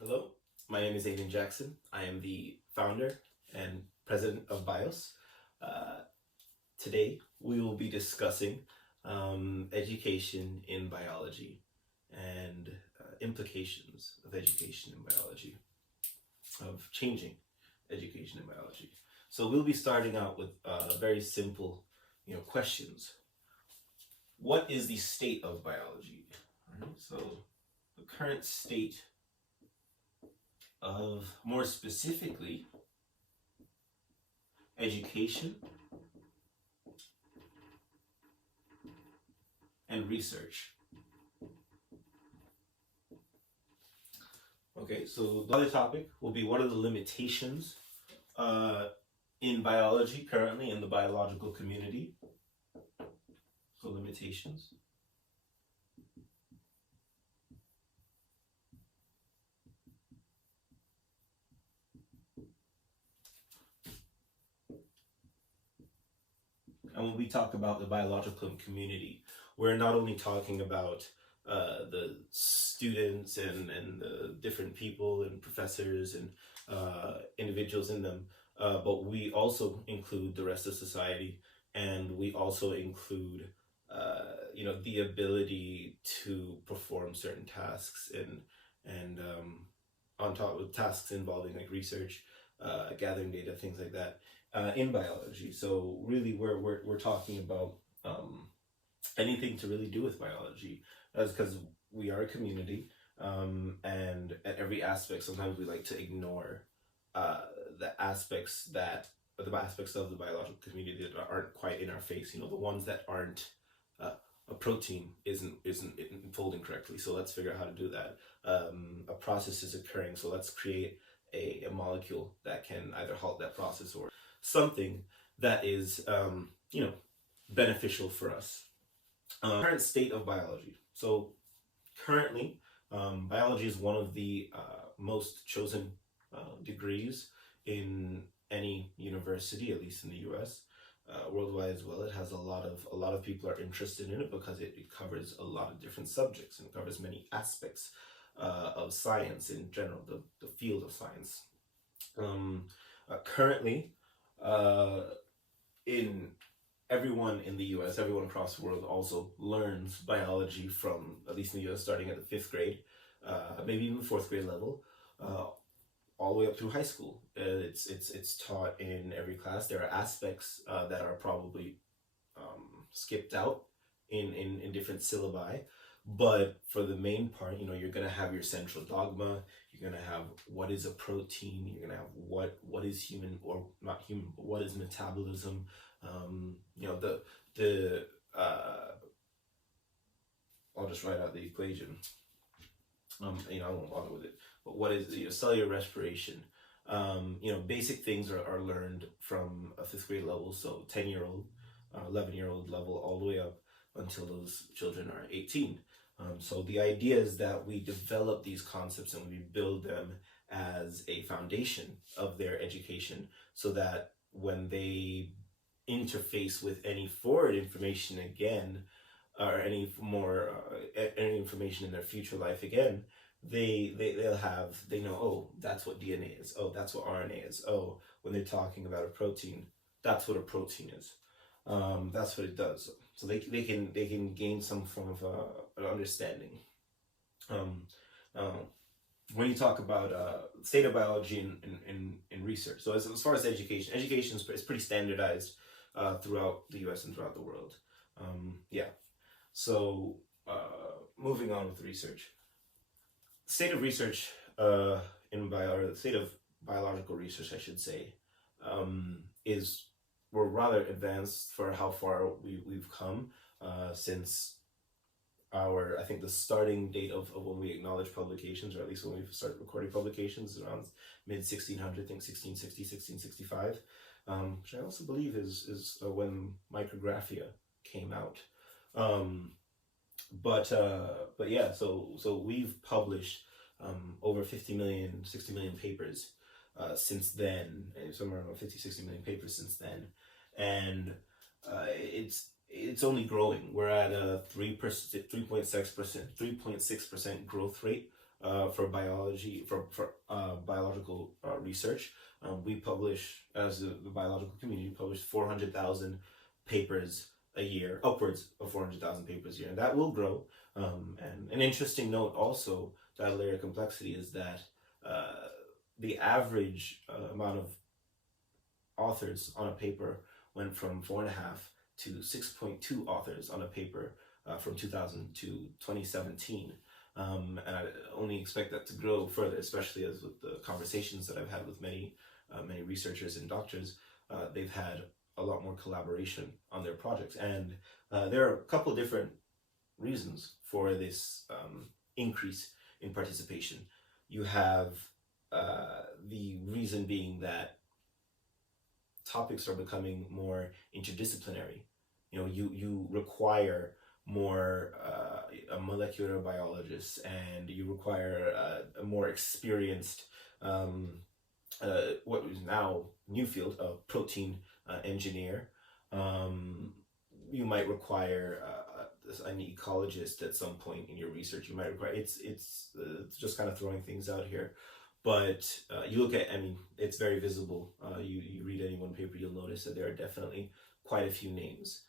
Hello, my name is Adan Jackson. I am the founder and president of BIOS. Uh, Today, we will be discussing education in biology and implications of education in biology, of changing education in biology. So we'll be starting out with very simple, questions. What is the state of biology? All right, so the current state of, more specifically, education and research. Okay, so the other topic will be what are the limitations uh, in biology currently in the biological community. So limitations. And when we talk about the biological community, we're not only talking about the students and the different people and professors and individuals in them, but we also include the rest of society, and we also include the ability to perform certain tasks and on top of tasks involving like research, gathering data, things like that in biology. So really, we're talking about anything to really do with biology, because we are a community, and at every aspect, sometimes we like to ignore uh, the aspects that the aspects of the biological community that aren't quite in our face. The ones that aren't. A protein isn't folding correctly, so let's figure out how to do that. A process is occurring, so let's create a molecule that can either halt that process or something that is beneficial for us. Current state of biology. So currently, biology is one of the most chosen degrees in any university, at least in the U.S. Worldwide as well. It has a lot of people are interested in it because it covers a lot of different subjects and it covers many aspects of science in general, the field of science. Currently, uh, in everyone in the U.S., everyone across the world also learns biology from, at least in the U.S., starting at the fifth grade, maybe even fourth grade level, uh, all the way up through high school. It's taught in every class. There are aspects that are probably skipped out in different syllabi, but for the main part, you're gonna have your central dogma. You're gonna have what is a protein. You're gonna have what is human, or not human, but what is metabolism. The I'll just write out the equation. I won't bother with it. But what is cellular respiration? Basic things are learned from a fifth grade level, so 10-year-old, 11-year-old level, all the way up until those children are 18. So the idea is that we develop these concepts and we build them as a foundation of their education, so that when they interface with any forward information again, or any information in their future life again, they know, oh, that's what DNA is, oh, that's what RNA is, oh, when they're talking about a protein, that's what a protein is. That's what it does. So they can gain some form of an understanding. um, uh, when you talk about state of biology in research, so as far as education is pretty standardized throughout the US and throughout the world. Yeah. So, moving on with research, state of research or the state of biological research, I should say, is we're rather advanced for how far we've come since I think the starting date of when we acknowledge publications, or at least when we started recording publications, is around mid 1600, I think 1660, 1665, which I also believe is when micrographia came out. Um, but yeah, so we've published over 50 million, 60 million papers since then, and somewhere around 50, 60 million papers since then, and it's only growing. We're at a 3%, 3.6% growth rate for biology for biological research. We publish, as the biological community, publish 400,000 papers a year, upwards of 400,000 papers a year, and that will grow. And an interesting note also to add a layer of complexity is that the average amount of authors on a paper went from 4.5 to 6.2 authors on a paper from 2000 to 2017. And I only expect that to grow further, especially as with the conversations that I've had with many researchers and doctors. They've had a lot more collaboration on their projects, and there are a couple different reasons for this increase in participation. You have the reason being that topics are becoming more interdisciplinary. You require more a molecular biologist, and you require a more experienced what is now new field of protein engineer. You might require an ecologist at some point in your research. You might require it's just kind of throwing things out here. But you look at, I mean, it's very visible. You read any one paper, you'll notice that there are definitely quite a few names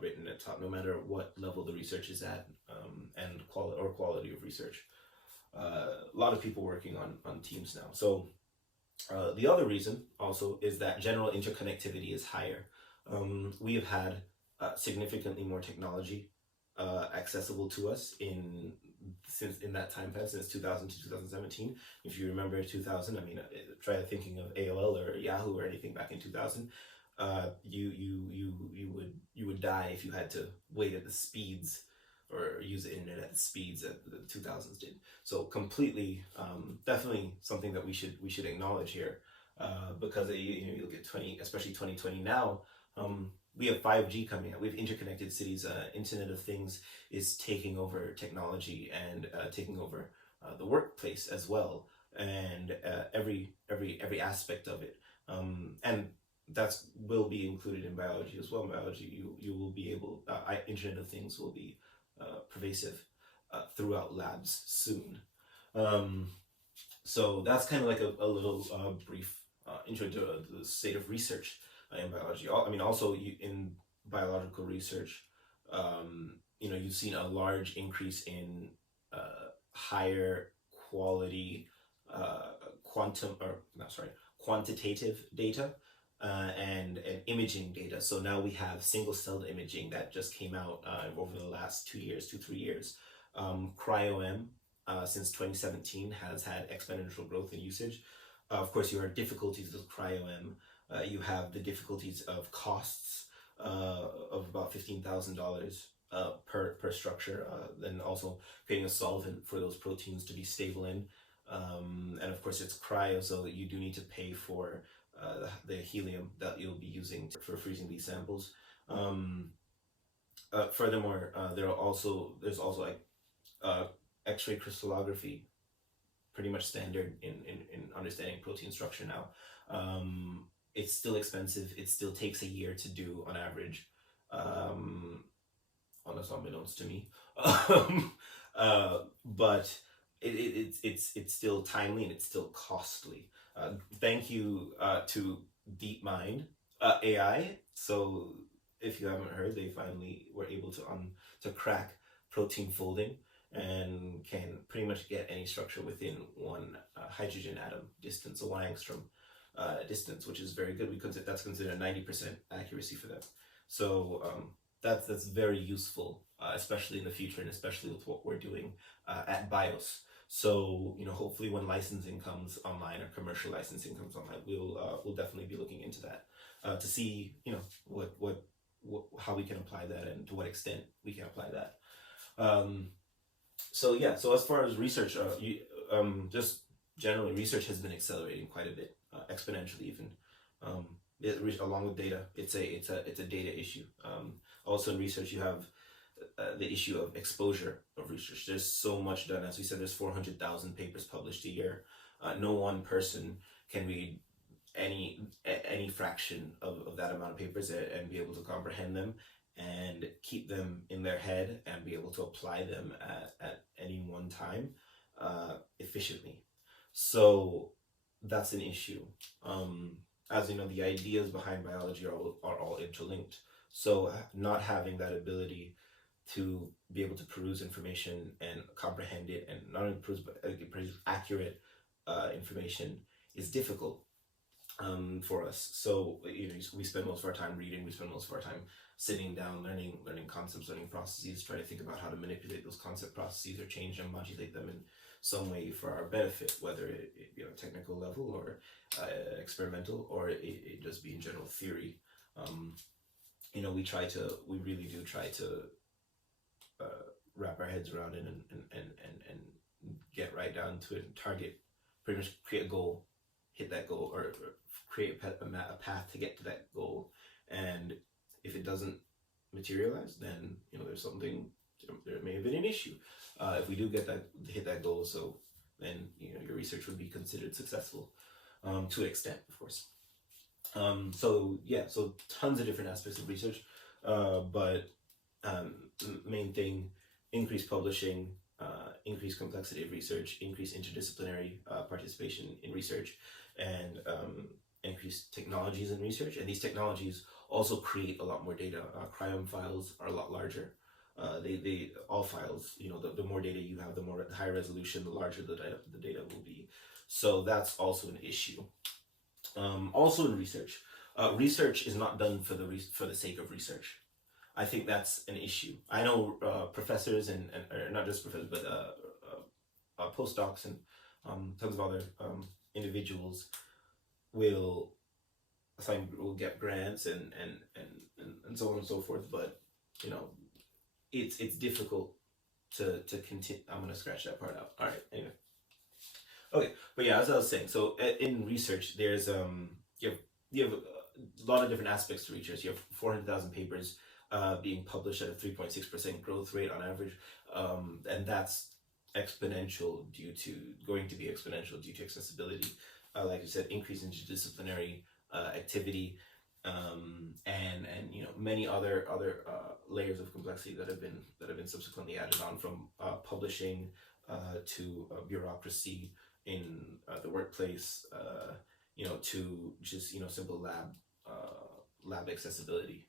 written at top, no matter what level the research is at, and quality of research. A lot of people working on teams now. So the other reason also is that general interconnectivity is higher. We have had significantly more technology accessible to us in that time span, since 2000 to 2017. If you remember 2000, I mean, try thinking of AOL or Yahoo or anything back in 2000. You would die if you had to wait at the speeds or use the internet at the speeds that the 2000s did. So completely, definitely something that we should acknowledge here, because you look at especially 2020 now. We have 5G coming out. We have interconnected cities. Internet of Things is taking over technology and taking over the workplace as well, and every aspect of it. And that will be included in biology as well. In biology, you will be able. Internet of Things will be pervasive throughout labs soon. So that's kind of like a little brief intro to the state of research in biology. I mean, also in biological research, you've seen a large increase in higher quality quantitative data and imaging data. So now we have single-celled imaging that just came out over the last 3 years. Cryo-M since 2017 has had exponential growth in usage. Of course, you have difficulties with Cryo-M. You have the difficulties of costs of about $15,000 per structure. Then also creating a solvent for those proteins to be stable in. And of course, it's cryo, so you do need to pay for the helium that you'll be using for freezing these samples. Furthermore, there's also like X-ray crystallography, pretty much standard in understanding protein structure now. It's still expensive. It still takes a year to do on average, almost unbeknownst to me. But it's still timely and it's still costly. Thank you to DeepMind AI. So if you haven't heard, they finally were able to crack protein folding and can pretty much get any structure within one hydrogen atom distance, so 1 angstrom distance, which is very good. That's considered 90% accuracy for them. So that's very useful, especially in the future and especially with what we're doing at BIOS. So hopefully when licensing comes online or commercial licensing comes online, we'll definitely be looking into that to see what how we can apply that and to what extent we can apply that. So as far as research, just generally research has been accelerating quite a bit, exponentially even. Along with data, it's a data issue. Also in research, you have the issue of exposure of research. There's so much done. As we said, there's 400,000 papers published a year. No one person can read any fraction of that amount of papers and be able to comprehend them and keep them in their head and be able to apply them at any one time. efficiently. So that's an issue. As you know, the ideas behind biology are all interlinked. So not having that ability to be able to peruse information and comprehend it, and not only peruse but produce accurate information is difficult for us. So we spend most of our time reading. We spend most of our time sitting down, learning concepts, learning processes, try to think about how to manipulate those concept processes or change them, modulate them in some way for our benefit, whether it be on a technical level or experimental, or it just be in general theory. Um, we really do try to wrap our heads around it and get right down to it and target, pretty much create a goal, hit that goal, or create a path to get to that goal. And if it doesn't materialize, then there's something, there may have been an issue. If we do hit that goal, so then your research would be considered successful, to an extent, of course. So tons of different aspects of research, but main thing: increased publishing, increased complexity of research, increased interdisciplinary participation in research, and increased technologies in research. And these technologies also create a lot more data. Cryom files are a lot larger. They all files, the more data you have, the higher resolution, the larger the data will be. So that's also an issue. Also in research, research is not done for the sake of research. I think that's an issue. I know professors and not just professors, but postdocs and tons of other individuals will get grants and so on and so forth. But it's difficult to continue. I'm gonna scratch that part out. All right. Anyway. Okay, but yeah, as I was saying, so in research, there's you have a lot of different aspects to research. You have 400,000 papers being published at a 3.6% growth rate on average, and that's going to be exponential due to accessibility. Like you said, increase in interdisciplinary activity, and many other layers of complexity that have been subsequently added on, from publishing to bureaucracy in the workplace, to just simple lab accessibility.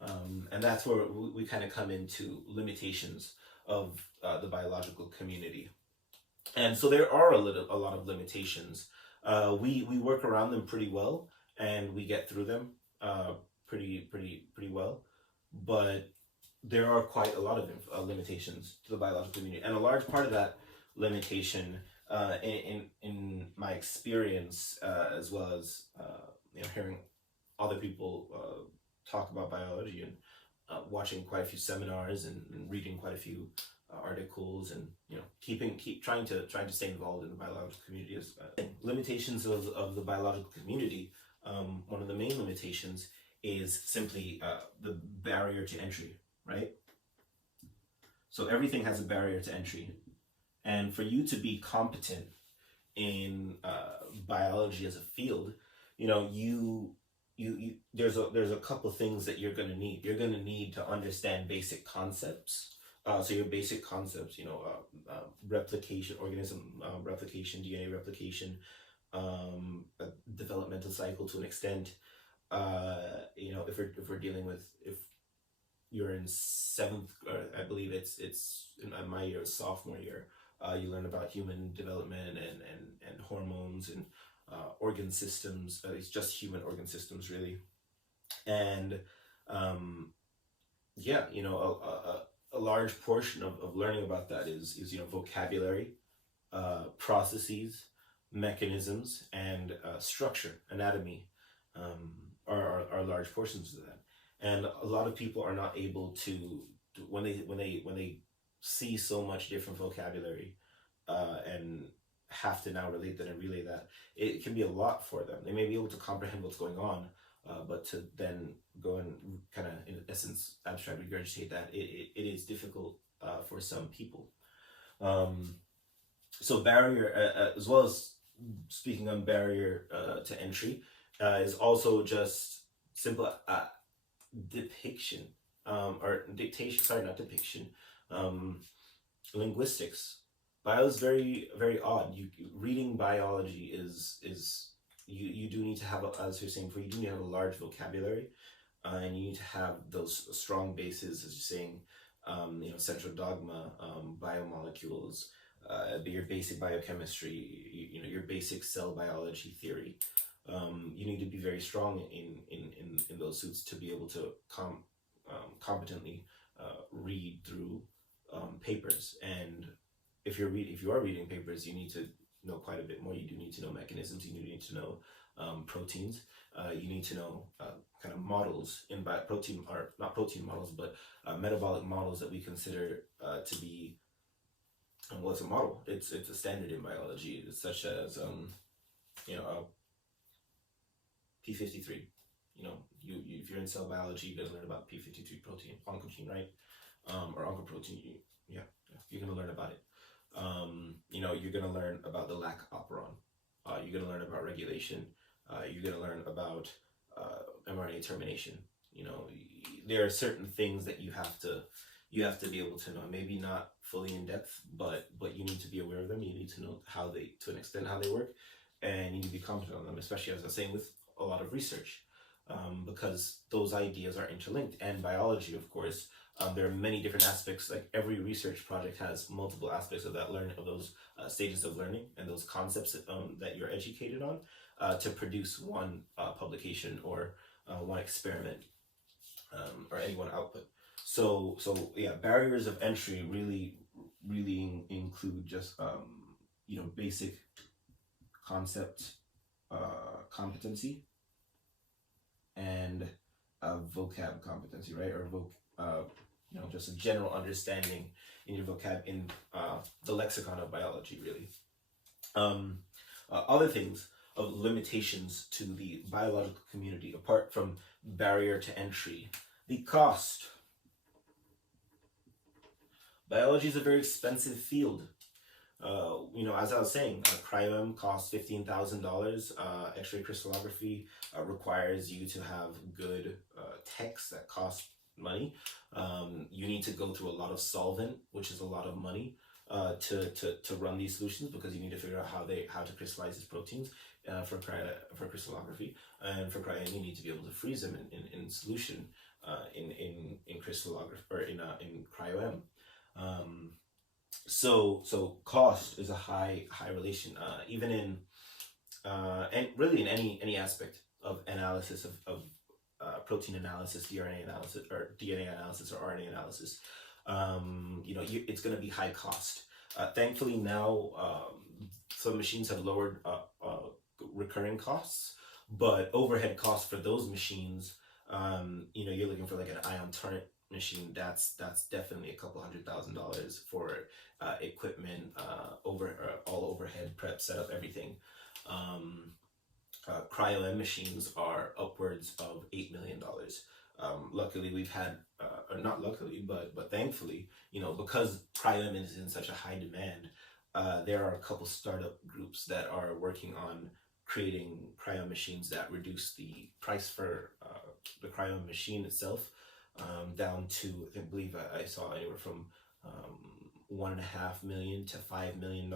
And that's where we kind of come into limitations of the biological community. And so there are a lot of limitations. We work around them pretty well, and we get through them pretty well. But there are quite a lot of limitations to the biological community, and a large part of that limitation, in my experience, as well as hearing other people talk about biology, and watching quite a few seminars, and reading quite a few articles, and trying to stay involved in the biological community. As limitations of the biological community, one of the main limitations is simply the barrier to entry, right? So everything has a barrier to entry, and for you to be competent in biology as a field, there's a couple things that you're going to need. You're going to need to understand basic concepts. So your basic concepts, replication, organism replication, DNA replication, developmental cycle to an extent. If we're dealing with, if you're in seventh, I believe it's in my year, sophomore year, you learn about human development and hormones and organ systems. It's just human organ systems, really. And a large portion of learning about that is vocabulary, processes, mechanisms, and structure, anatomy, are large portions of that. And a lot of people are not able to, when they see so much different vocabulary, and have to now relate that and relay that, it can be a lot for them. They may be able to comprehend what's going on, but to then go and kind of, in essence, abstract regurgitate that, it is difficult for some people. So barrier, as well as speaking on barrier to entry, is also just simple depiction, or dictation. Sorry, not depiction. Linguistics. Bio is very very odd. Reading biology is you do need to have as you're saying before, you do need to have a large vocabulary, and you need to have those strong bases, as you're saying, central dogma, biomolecules, your basic biochemistry, your basic cell biology theory. You need to be very strong in those suits to be able to competently read through papers. And if you are reading papers, you need to know quite a bit more. You do need to know mechanisms. You need to know proteins. You need to know kind of models in protein, or not protein models, but metabolic models that we consider to be, well, it's a model. It's a standard in biology. It's such as P53. If you're in cell biology, you're gonna learn about P53 protein, oncogene, right? Or oncoprotein. Yeah, you're gonna learn about it. You're gonna learn about the lac operon. You're gonna learn about regulation. You're gonna learn about mRNA termination. There are certain things that you have to be able to know. Maybe not fully in depth, but you need to be aware of them. You need to know how they, to an extent, how they work, and you need to be competent on them. Especially, as I was saying, with a lot of research, because those ideas are interlinked. And biology, of course, there are many different aspects. Like every research project has multiple aspects of that learning, of those stages of learning and those concepts that you're educated on, to produce one publication or one experiment, or any one output. So yeah, barriers of entry really include just basic concept competency, and vocab competency, right? Or just a general understanding in your vocab, in the lexicon of biology, really. Other things of limitations to the biological community, apart from barrier to entry, the cost. Biology is a very expensive field. As I was saying, cryo-EM costs $15,000. X-ray crystallography requires you to have good techs that cost money. You need to go through a lot of solvent, which is a lot of money, to run these solutions, because you need to figure out how to crystallize these proteins for crystallography. And for cryo-EM, you need to be able to freeze them in solution in crystallography, or in cryo-EM. So cost is a high relation, even in and really in any aspect of analysis of protein analysis, DNA analysis, or RNA analysis. It's going to be high cost. Thankfully now, some machines have lowered recurring costs, but overhead costs for those machines, you're looking for like an ion turret machine. That's definitely a couple $100,000 for equipment, all overhead, prep, setup, everything. Cryo-EM machines are upwards of $8 million. Luckily, we've had, or not luckily, but thankfully, because cryo-EM is in such a high demand, there are a couple startup groups that are working on creating cryo machines that reduce the price for the cryo machine itself, down to, I believe I saw anywhere from $1.5 million to $5 million,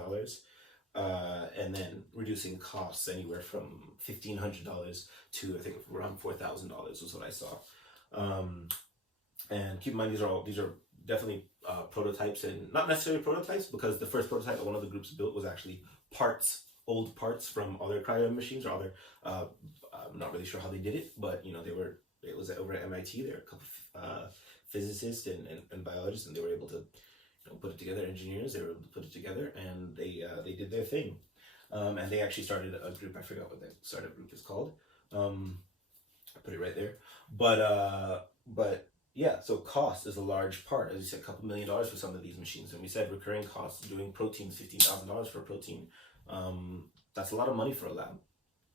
and then reducing costs anywhere from $1,500 to, I think, around $4,000 was what I saw. And keep in mind, these are definitely prototypes, and not necessarily prototypes, because the first prototype that one of the groups built was actually old parts from other cryo machines, or other. I'm not really sure how they did it, but it was over at MIT. There were a couple of physicists and biologists, and they were able to put it together. Engineers, they were able to put it together, and they did their thing. And they actually started a group. I forgot what the startup group is called. I put it right there. But yeah, so cost is a large part. As you said, a couple $1 million for some of these machines, and we said recurring costs doing proteins, $15,000 for a protein. That's a lot of money for a lab.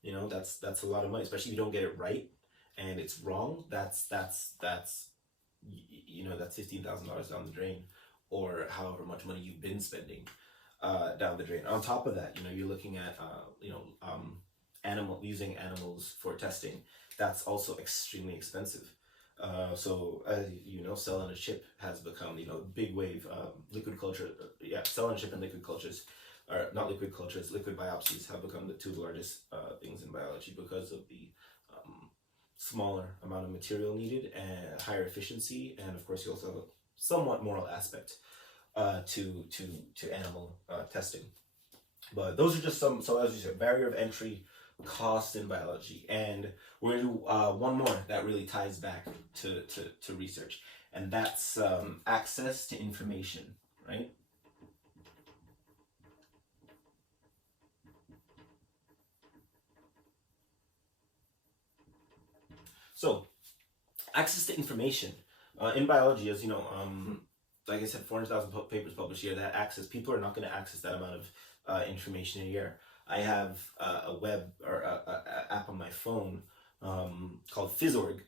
That's a lot of money, especially if you don't get it right and it's wrong. That's $15,000 down the drain, or however much money you've been spending down the drain. On top of that, you're looking at using animals for testing. That's also extremely expensive. So as you know, cell on a chip has become, big wave. Liquid culture, yeah, cell on a chip and liquid cultures, or not liquid cultures, liquid biopsies have become the two largest things in biology because of the um, smaller amount of material needed and higher efficiency, and of course you also have a somewhat moral aspect to animal testing. But those are just some. So as you said, barrier of entry, cost in biology, and we're gonna do one more that really ties back to research, and that's access to information, right? So access to information in biology, as you know, like I said, 400,000 papers published a year. That access, people are not going to access that amount of information a year. I have a web or a app on my phone called Fizzorg.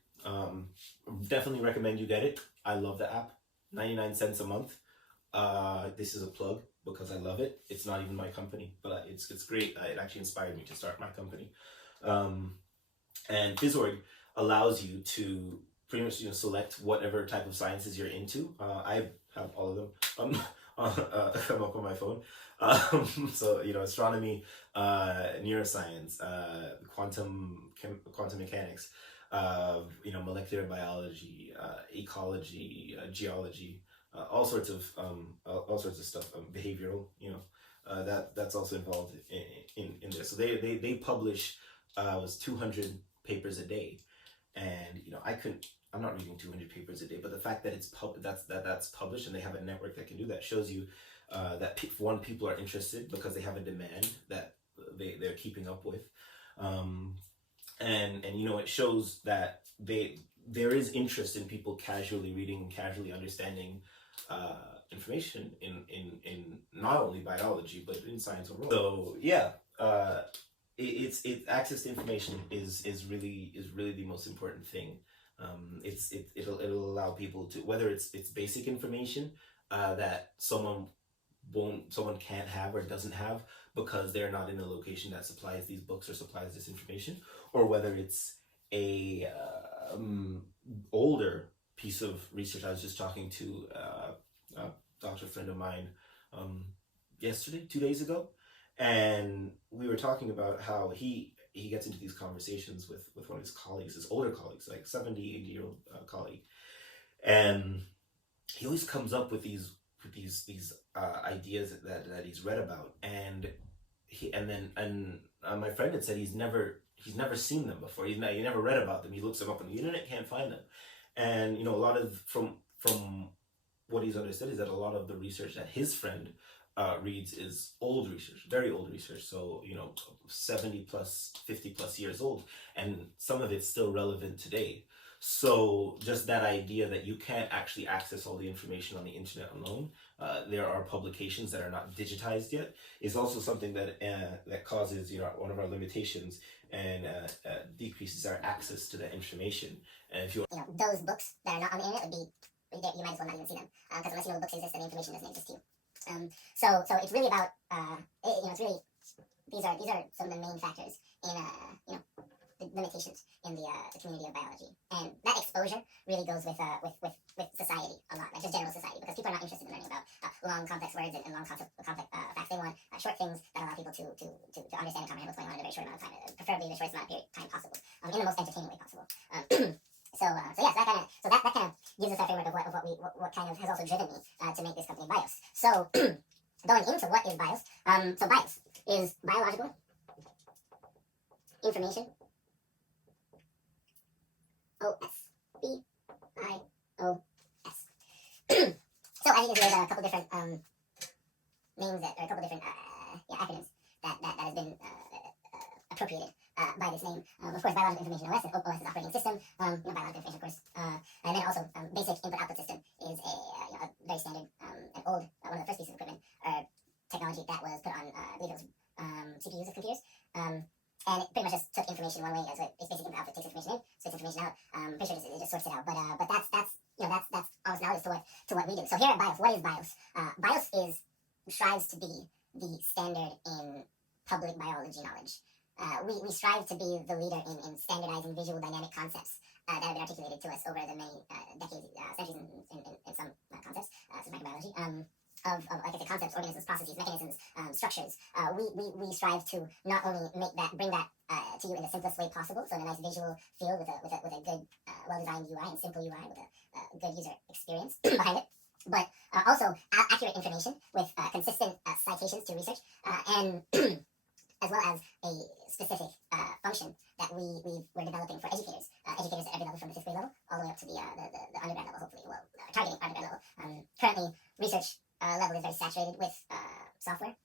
Definitely recommend you get it. I love the app. 99 cents a month. This is a plug because I love it. It's not even my company, but it's great. It actually inspired me to start my company. And Fizzorg allows you to pretty much select whatever type of sciences you're into. I have all of them come up on my phone. So astronomy, neuroscience, quantum mechanics, molecular biology, ecology, geology, all sorts of stuff, behavioral. That's also involved in there. So they publish was 200 papers a day, and I'm not reading 200 papers a day, but the fact that that's published and they have a network that can do that shows you that people are interested because they have a demand that they're keeping up with, and it shows that there is interest in people casually reading and casually understanding information in not only biology but in science overall. So yeah. It's access to information is really the most important thing. It'll allow people to, whether it's basic information that someone can't have or doesn't have because they're not in a location that supplies these books or supplies this information, or whether it's a older piece of research. I was just talking to a doctor friend of mine yesterday, 2 days ago, and we were talking about how he gets into these conversations with one of his colleagues, his older colleagues, like 70-80-year-old colleague, and he always comes up with these ideas that he's read about, and my friend had said he's never seen them before. He never read about them. He looks them up on the internet, can't find them, and a lot of from what he's understood is that a lot of the research that his friend reads is old research, very old research. So 70 plus, 50 plus years old, and some of it's still relevant today. So just that idea that you can't actually access all the information on the internet alone, there are publications that are not digitized yet, is also something that causes one of our limitations and decreases our access to that information. And if those books that are not on the internet would be, you might as well not even see them, because unless you know the books exist, then the information doesn't exist to you. So it's really about it's really these are some of the main factors in the limitations in the community of biology, and that exposure really goes with society a lot, like just general society, because people are not interested in learning about long complex words and long complex facts. They want short things that allow people to understand and comprehend what's going on in a very short amount of time, preferably the shortest amount of time possible, in the most entertaining way possible. So yeah, that kind of gives us a framework of what kind of has also driven me to make this company BIOS. So going into what is BIOS, so BIOS is biological information. OS. BIOS. So as you can see, there's a couple different names or a couple different acronyms that has been appropriated by this name. Of course, biological information OS, OS is operating system, biological information, of course. And then also basic input-output system is a very standard and old, one of the first pieces of equipment or technology that was put on, I believe it was CPUs of computers. And it pretty much just took information one way, so it's basic input-output, takes information in, spits information out. Pretty sure it just sorts it out. But that's almost analogous to what we do. So here at BIOS, what is BIOS? BIOS strives to be the standard in public biology knowledge. We strive to be the leader in standardizing visual dynamic concepts that have been articulated to us over the many decades, centuries in some concepts, such as microbiology, of like I said, concepts, organisms, processes, mechanisms, structures. We strive to not only bring that to you in the simplest way possible, so in a nice visual field with a good, well-designed UI and simple UI with a good user experience behind it, but also accurate information with consistent citations to research, and as well as a specific function that we're developing for educators, educators at every level from the 5th grade level all the way up to the undergrad level, hopefully, well, targeting undergrad level. Currently, research level is very saturated with software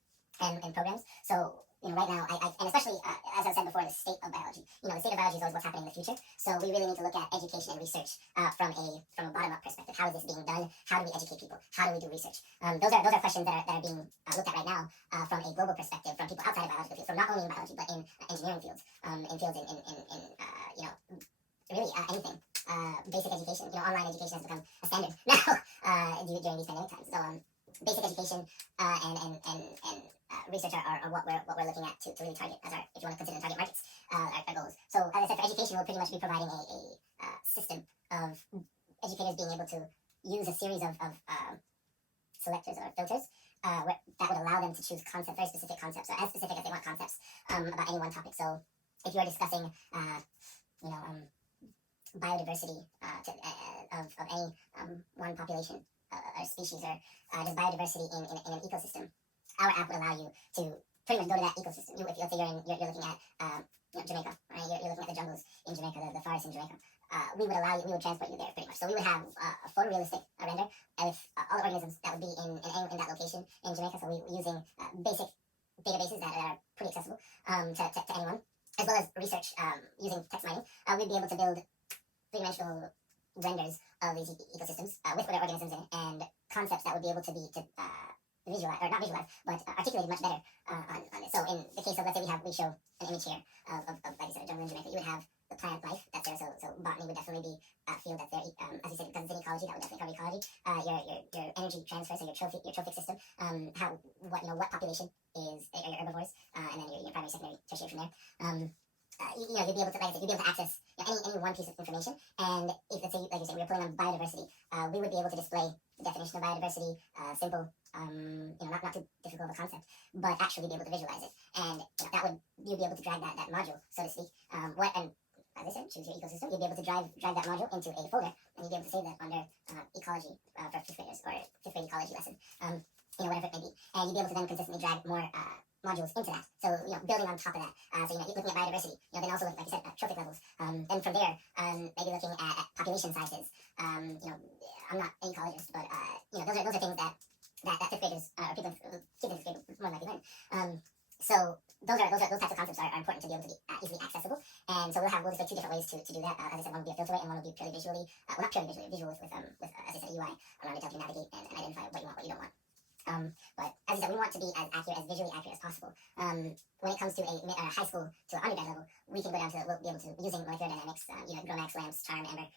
and programs. So, right now, and especially, as I said before, the state of biology. The state of biology is always what's happening in the future. So we really need to look at education and research from a bottom-up perspective. How is this being done? How do we educate people? How do we do research? Those are questions that are being looked at right now from a global perspective, from people outside of biological fields, from not only in biology, but in engineering fields, in fields really anything. Basic education, online education has become a standard now during these pandemic times. So basic education and research are what we're looking at to really target as our, if you want to consider the target markets, our goals. So as I said, for education, we'll pretty much be providing a system of educators being able to use a series of selectors or filters that would allow them to choose concepts, very specific concepts, or as specific as they want concepts about any one topic. So if you're discussing, biodiversity of any one population or species, or just biodiversity in an ecosystem, our app would allow you to pretty much go to that ecosystem. If let's say you're looking at Jamaica, right? You're looking at the jungles in Jamaica, the forests in Jamaica. We would transport you there pretty much. So we would have a photorealistic render with all the organisms that would be in that location in Jamaica. So we're using basic databases that are pretty accessible to anyone, as well as research using text mining. We'd be able to build three-dimensional renders of these ecosystems with their organisms in it, and concepts that would be able to visualize, or not visualize, but articulated much better on it. So in the case of, let's say we show an image here of like you said, a jungle in Jamaica, you would have the plant life that's there. So botany would definitely be a field that's there. As you said, because it's in ecology, that would definitely cover ecology. Your energy transfer, so your trophic system, what population is your herbivores, and then your primary, secondary, tertiary from there. You'd be able to, like I said, you'd be able to access any one piece of information. And if, let's say, like you said, we were pulling on biodiversity, we would be able to display the definition of biodiversity, simple, not too difficult of a concept, but actually be able to visualize it. And you'd be able to drag that module, so to speak. And as I said, choose your ecosystem. You'd be able to drive that module into a folder, and you'd be able to save that under ecology for 5th graders, or 5th grade ecology lesson, whatever it may be. And you'd be able to then consistently drag more modules into that. So, building on top of that. So, looking at biodiversity, then also, like you said, trophic levels. Then from there, maybe looking at population sizes. I'm not an ecologist, but, those are things that 5th graders, or people kids in 5th grade more likely learn. So those types of concepts are important to be able to be easily accessible. And so we'll display 2 different ways to do that. As I said, one will be a filter way, and one will be purely visually, not purely visually, visual with as I said, a UI around it to help you navigate and identify what you want, what you don't want. But as I said, we want to be as visually accurate as possible. When it comes to a high school to undergrad level, we can go down to, we'll be able to, using molecular dynamics, GROMACS, LAMPS, CHARM, AMBER,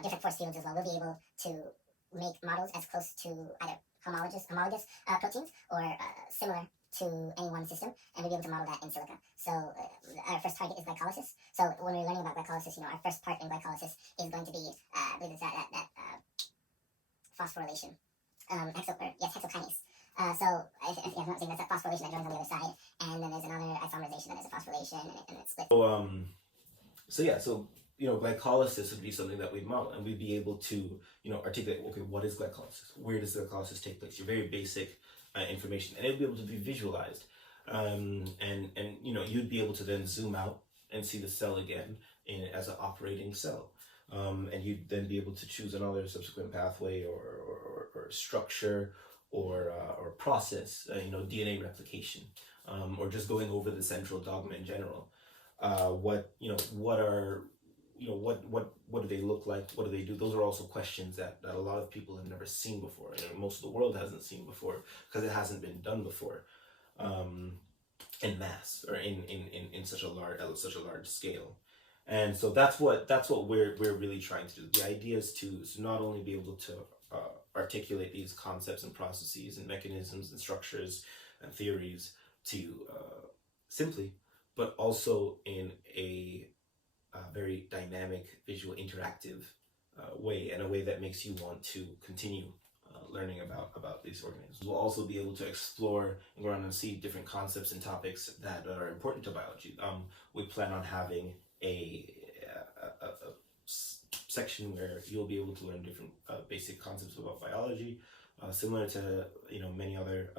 different force fields as well. We'll be able to make models as close to either homologous proteins, or similar to any one system, and we'll be able to model that in silico. So our first target is glycolysis. So when we're learning about glycolysis, our first part in glycolysis is going to be, I believe it's that phosphorylation. Hexokinase. So if I'm not saying, that's a phosphorylation that joins on the other side, and then there's another isomerization that is a phosphorylation, and it splits. So glycolysis would be something that we'd model, and we'd be able to articulate, okay, what is glycolysis? Where does glycolysis take place? Your very basic information, and it would be able to be visualized, and you'd be able to then zoom out and see the cell again as an operating cell. And you'd then be able to choose another subsequent pathway or structure or process, DNA replication, or just going over the central dogma in general. What do they look like? What do they do? Those are also questions that a lot of people have never seen before. Most of the world hasn't seen before, because it hasn't been done before, in mass, or in such a large scale. And so that's what we're really trying to do. The idea is to not only be able to articulate these concepts and processes and mechanisms and structures and theories to simply, but also in a very dynamic, visual, interactive way, and a way that makes you want to continue learning about these organisms. We'll also be able to explore and go around and see different concepts and topics that are important to biology. We plan on having a section where you'll be able to learn different basic concepts about biology, similar to many other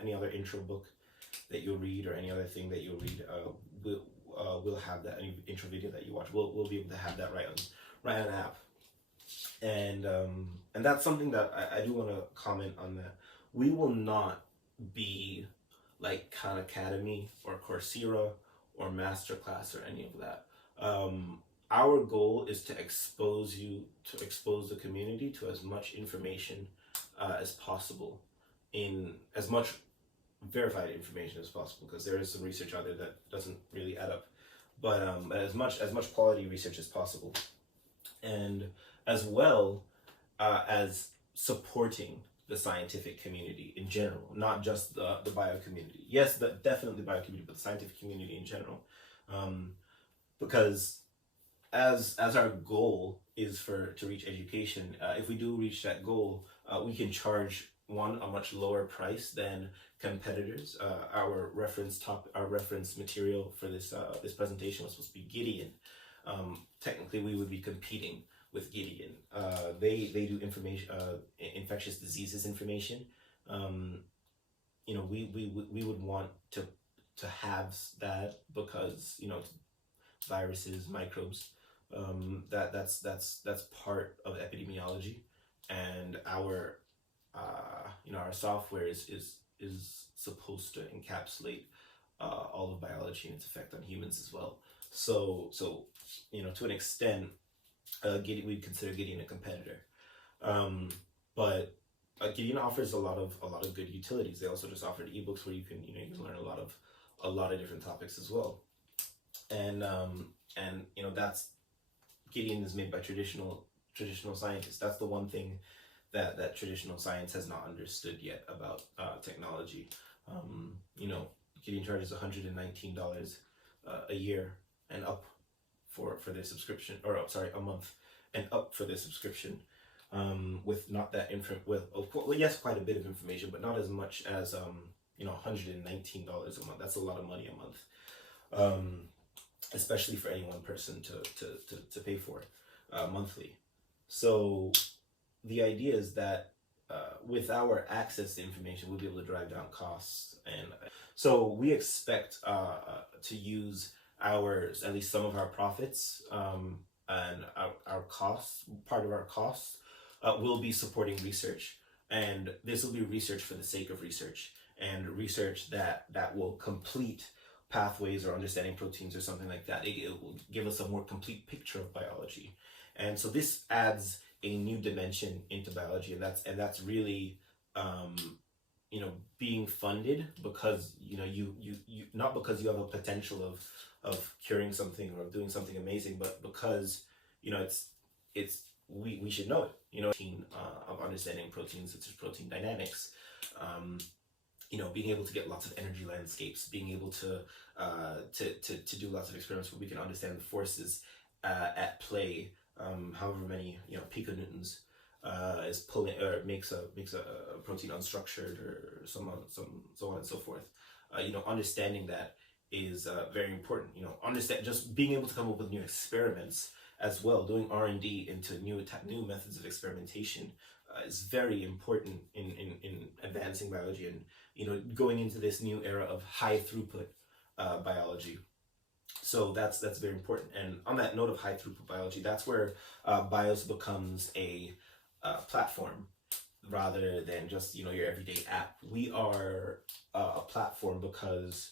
any other intro book that you'll read, or any other thing that you'll read. We'll have that, any intro video that you watch. We'll be able to have that right on an app. And that's something that I do want to comment on, that we will not be like Khan Academy or Coursera or Masterclass or any of that. Our goal is to expose the community to as much information as possible, in as much verified information as possible, because there is some research out there that doesn't really add up, but as much quality research as possible, and as well as supporting the scientific community in general, not just the bio community. Yes, definitely the bio community, but the scientific community in general, because as our goal is to reach education, if we do reach that goal, we can charge a much lower price than competitors. Our reference material for this presentation was supposed to be Gideon. Technically, we would be competing with Gideon. They do infectious diseases information. We would want to have that, because viruses, microbes, that's part of epidemiology, and our software is supposed to encapsulate all of biology and its effect on humans as well. So to an extent, we'd consider Gideon a competitor, but Gideon offers a lot of good utilities. They also just offered ebooks where you can learn a lot of different topics as well, and that's Gideon is made by traditional scientists. That's the one thing that traditional science has not understood yet about technology. Gideon charges $119 a year and up for their subscription, or a month and up for their subscription, with not that yes, quite a bit of information, but not as much as $119 a month. That's a lot of money a month, especially for any one person to pay for monthly. So the idea is that with our access to information, we'll be able to drive down costs, and so we expect to use at least some of our profits, and our costs. Part of our costs will be supporting research, and this will be research for the sake of research, and research that will complete pathways or understanding proteins or something like that. It will give us a more complete picture of biology, and so this adds a new dimension into biology, and that's really being funded because you not because you have a potential of curing something or of doing something amazing, but because we should know it. Of understanding proteins, such as protein dynamics, being able to get lots of energy landscapes, being able to do lots of experiments where we can understand the forces at play, however many piconewtons is pulling or makes a protein unstructured, or so on and so forth. Understanding that is very important. Understand, just being able to come up with new experiments as well, doing R&D into new methods of experimentation is very important in advancing biology, and going into this new era of high throughput biology. So that's very important. And on that note of high throughput biology, that's where BIOS becomes a platform rather than just your everyday app. We are a platform because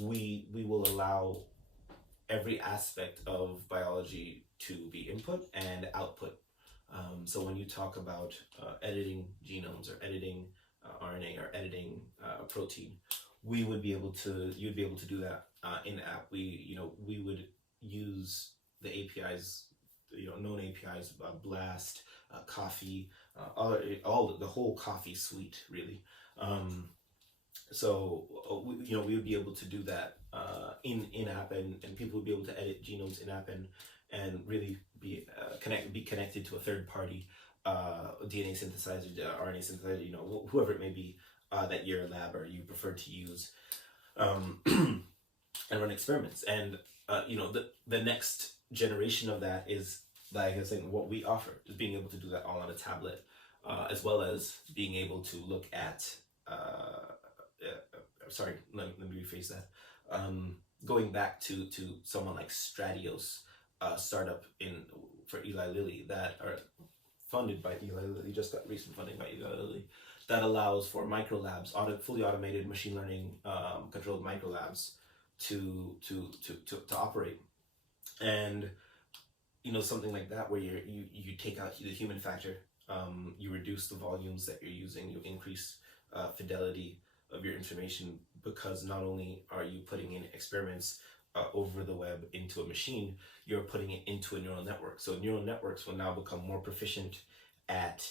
we will allow every aspect of biology to be input and output. So when you talk about editing genomes, or editing RNA, or editing protein, you'd be able to do that in the app. We would use the APIs, known APIs, Blast, Coffee, all the whole Coffee suite really. So we would be able to do that in app, and people would be able to edit genomes in app, and really be connected to a third party DNA synthesizer, RNA synthesizer, whoever it may be that your lab or you prefer to use, um, and run experiments. And the next generation of that is, like I was saying, what we offer is being able to do that all on a tablet, as well as being able to look at sorry, let me rephrase that. Going back to someone like Stratios, startup for Eli Lilly, that are funded by Eli Lilly, just got recent funding by Eli Lilly, that allows for microlabs, fully automated machine learning controlled microlabs to operate. And something like that, where you take out the human factor, you reduce the volumes that you're using, you increase fidelity of your information, because not only are you putting in experiments over the web into a machine, you're putting it into a neural network. So neural networks will now become more proficient at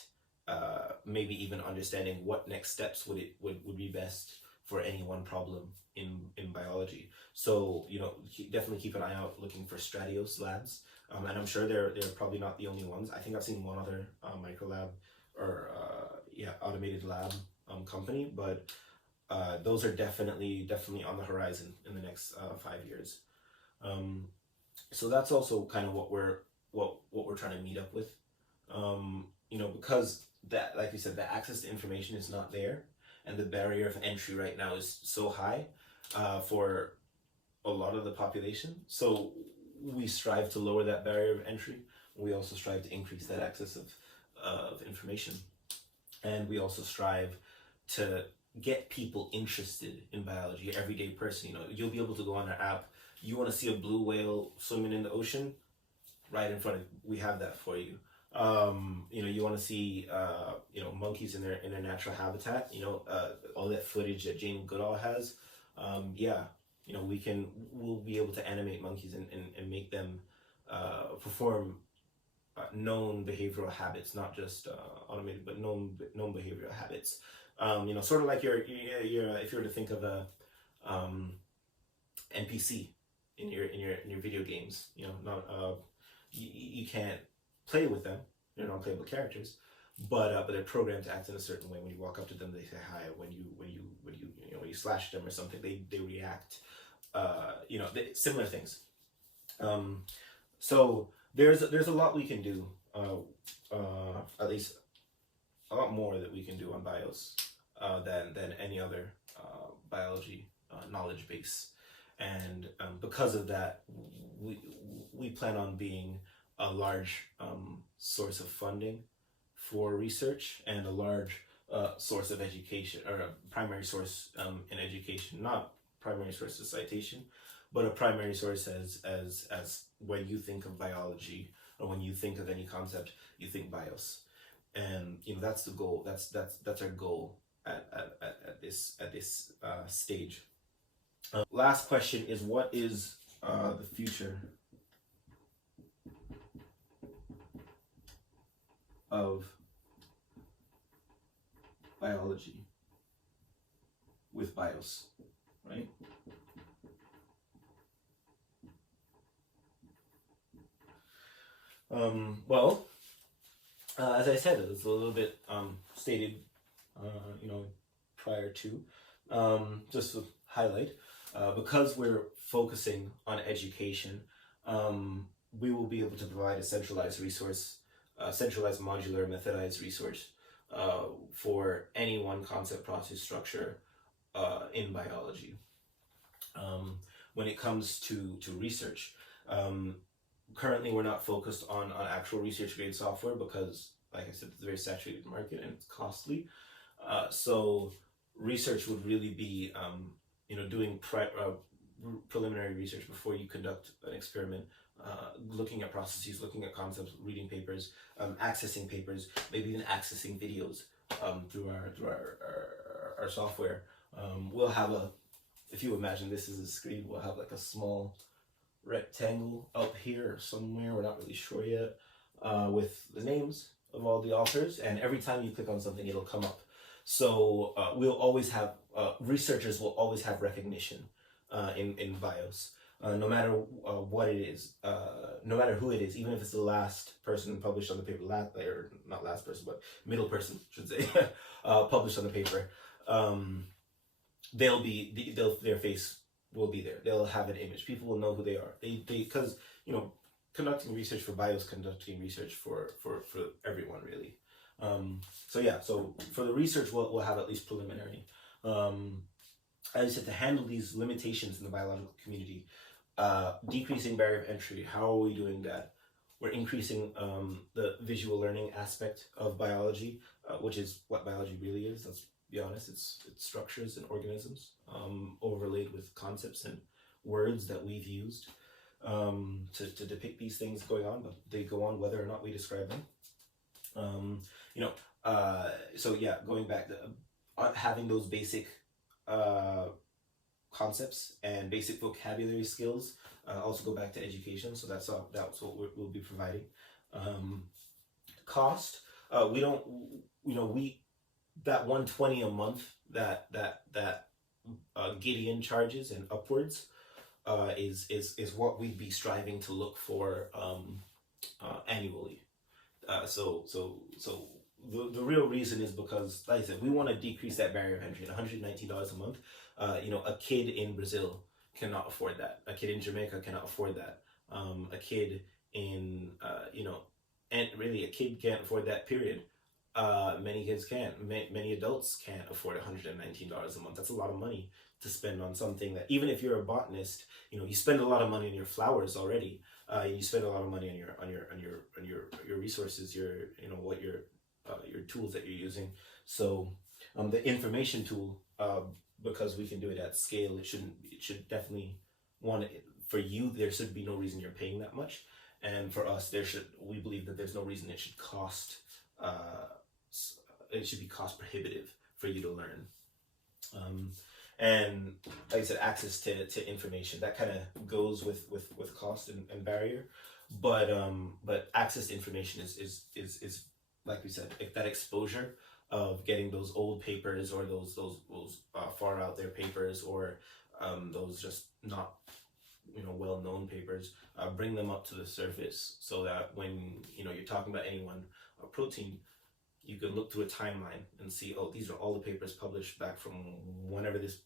maybe even understanding what next steps would be best for any one problem in biology. So definitely keep an eye out looking for Stratios labs, and I'm sure they're probably not the only ones. I think I've seen one other microlab or automated lab company, but those are definitely on the horizon in the next 5 years. So that's also kind of what we're trying to meet up with, because that, like you said, the access to information is not there, and the barrier of entry right now is so high for a lot of the population. So we strive to lower that barrier of entry. We also strive to increase that access of information, and we also strive to get people interested in biology. Everyday person, you'll be able to go on our app. You want to see a blue whale swimming in the ocean, right in front of you. We have that for you. You want to see monkeys in their natural habitat, all that footage that Jane Goodall has. We'll be able to animate monkeys and make them perform known behavioral habits, not just automated, but known behavioral habits. Sort of like your if you were to think of a NPC in your video games, not you can't play with them. They're non-playable characters, but they're programmed to act in a certain way. When you walk up to them, they say hi. When you slash them or something, they react. Similar things. So there's a lot we can do. At least a lot more that we can do on BIOS than any other biology knowledge base, and because of that, we plan on being a large source of funding for research, and a large source of education, or a primary source in education, not primary source of citation, but a primary source as when you think of biology, or when you think of any concept, you think BIOS. And that's the goal. That's our goal at this stage. Last question is, what is the future of biology with BIOS, right? As I said, it was a little bit stated, prior to, just to highlight, because we're focusing on education, we will be able to provide a centralized resource, centralized modular methodized resource for any one concept, process, structure in biology. When it comes to research, currently we're not focused on actual research grade software, because, like I said, it's a very saturated market and it's costly. So research would really be doing preliminary research before you conduct an experiment, looking at processes, looking at concepts, reading papers, accessing papers, maybe even accessing videos through our software. We'll have if you imagine this is a screen, we'll have like a small rectangle up here somewhere, we're not really sure yet, with the names of all the authors, and every time you click on something, it'll come up. So we'll always have researchers will always have recognition in bios, no matter what it is, no matter who it is, even if it's the last person published on the paper, or not last person, but middle person, should say, published on the paper. Their face will be there. They'll have an image. People will know who they are. Because conducting research for bios, conducting research for everyone really. So for the research, we'll have at least preliminary. As I said, to handle these limitations in the biological community, decreasing barrier of entry. How are we doing that? We're increasing the visual learning aspect of biology, which is what biology really is. Let's be honest. It's structures and organisms overlaid with concepts and words that we've used to depict these things going on, but they go on whether or not we describe them. Going back to having those basic concepts and basic vocabulary skills. Also go back to education, so that's what we'll be providing. Cost, we don't, that 120 a month that Gideon charges and upwards is what we'd be striving to look for annually. So the real reason is because, like I said, we want to decrease that barrier of entry. At $119 a month, a kid in Brazil cannot afford that. A kid in Jamaica cannot afford that. A kid in and really a kid can't afford that. Period. Many kids can't. Many adults can't afford $119 a month. That's a lot of money to spend on something that, even if you're a botanist, you spend a lot of money on your flowers already. You spend a lot of money on your resources, your tools that you're using. So the information tool, because we can do it at scale, it should definitely for you, there should be no reason you're paying that much. And for us, we believe that there's no reason it should cost, it should be cost prohibitive for you to learn. And like I said, access to information, that kind of goes with cost and barrier, but access to information is like we said, that exposure of getting those old papers or those far out there papers, or those just not well-known papers, bring them up to the surface, so that when you're talking about any one protein, you could look through a timeline and see, oh, these are all the papers published back from whenever this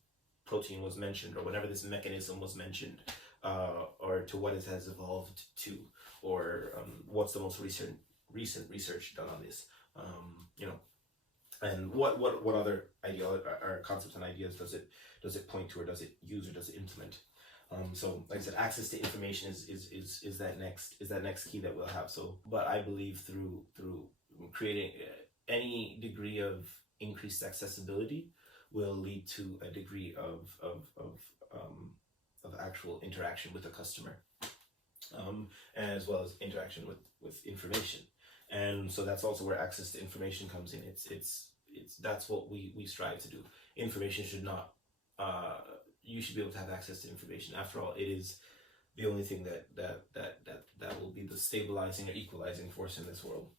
protein was mentioned, or whenever this mechanism was mentioned, or to what it has evolved to, or what's the most recent research done on this, and what other or concepts and ideas does it point to, or does it use, or does it implement? So like I said, access to information is that next key that we'll have. So, but I believe through creating any degree of increased accessibility will lead to a degree of actual interaction with the customer, and as well as interaction with information. And so that's also where access to information comes in. That's what we strive to do. Information should not, you should be able to have access to information. After all, it is the only thing that will be the stabilizing or equalizing force in this world.